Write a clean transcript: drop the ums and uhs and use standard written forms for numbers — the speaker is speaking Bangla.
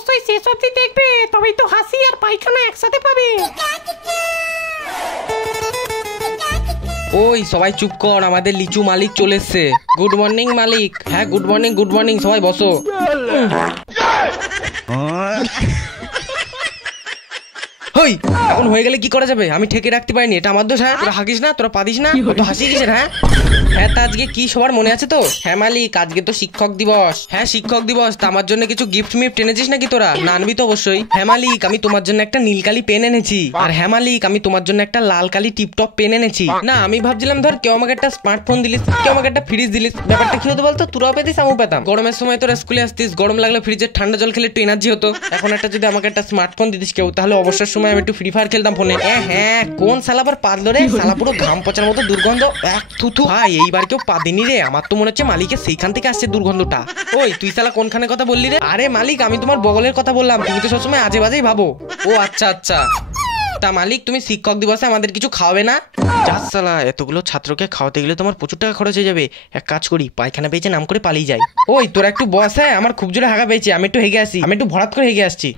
অবশ্যই শেষ অবধি দেখবে, তবেই তো হাসি আর পায়খানা একসাথে পাবে। ওই সবাই চুপ কর, আমাদের লিচু মালিক চলে এসছে। গুড মর্নিং মালিক। হ্যাঁ গুড মর্নিং, গুড মর্নিং, সবাই বসো। হই এখন হয়ে গেলে কি করা যাবে? আমি ঠেকে রাখতে পারিনি, এটা আমার দোষ। হ্যাঁ তোরা হাসিস না, তোরা পাদিস না, তো হাসি কিসের? হ্যাঁ হ্যাঁ তা আজকে কি সবার মনে আছে তো? হ্যাঁ মালিক, আজকে তো শিক্ষক দিবস। হ্যাঁ শিক্ষক দিবস, তা আমার জন্য কিছু গিফট মিফট এনেছিস নাকি তোরা? না আনবি তো অবশ্যই। হ্যাঁ মালিক, আমি তোমার জন্য একটা নীলকালি পেন এনেছি। আর হ্যাঁ মালিক, আমি তোমার জন্য একটা লাল কালি টিপটপ পেন এনেছি। না আমি ভাবছিলাম ধর কেউ আমাকে একটা স্মার্টফোন দিলিস, কেউ আমাকে একটা ফ্রিজ দিলিস, ব্যাপারটা কি হতো বলতো? তোরাও পেতিস আমিও পেতাম। গরমের সময় তোরা স্কুলে আসতিস, গরম লাগলে ফ্রিজের ঠান্ডা জল খেলে একটু এনার্জি হতো। এখন একটা যদি আমাকে একটা স্মার্টফোন দিতিস কেউ, তাহলে অবসর সময় আমি একটু ফ্রি ফায়ার খেলতাম ফোনে। হ্যাঁ কোন শালা আবার পাদলো রে? শালা পুরো ঘাম পচার মতো দুর্গন্ধ। থুথু। ভাই এইবার কেউ পাদিনি রে, আমার তো মনে হচ্ছে মালিকের সেইখান থেকে আসছে দুর্গন্ধটা। ওই তুই শালা কোনখানে কথা বললি রে? আরে মালিক, আমি তোমার বগলের কথা বললাম, তুমি তো সবসময় আজে বাজেই ভাবো। ও আচ্ছা আচ্ছা। তা মালিক, তুমি শিক্ষক দিবসে আমাদের কিছু খাওয়াবে না? যাস শালা, এতগুলো ছাত্রকে খাওয়াতে গেলে তোমার প্রচুর টাকা খরচ হয়ে যাবে। এক কাজ করি, পায়খানা পেয়েছে নাম করে পালিয়ে যাই। ওই তোরা একটু বস, হ্যাঁ আমার খুব জোরে হাগা পেয়েছে, আমি একটু হেগে আসি, আমি একটু ভরাত করে হেগে আসছি।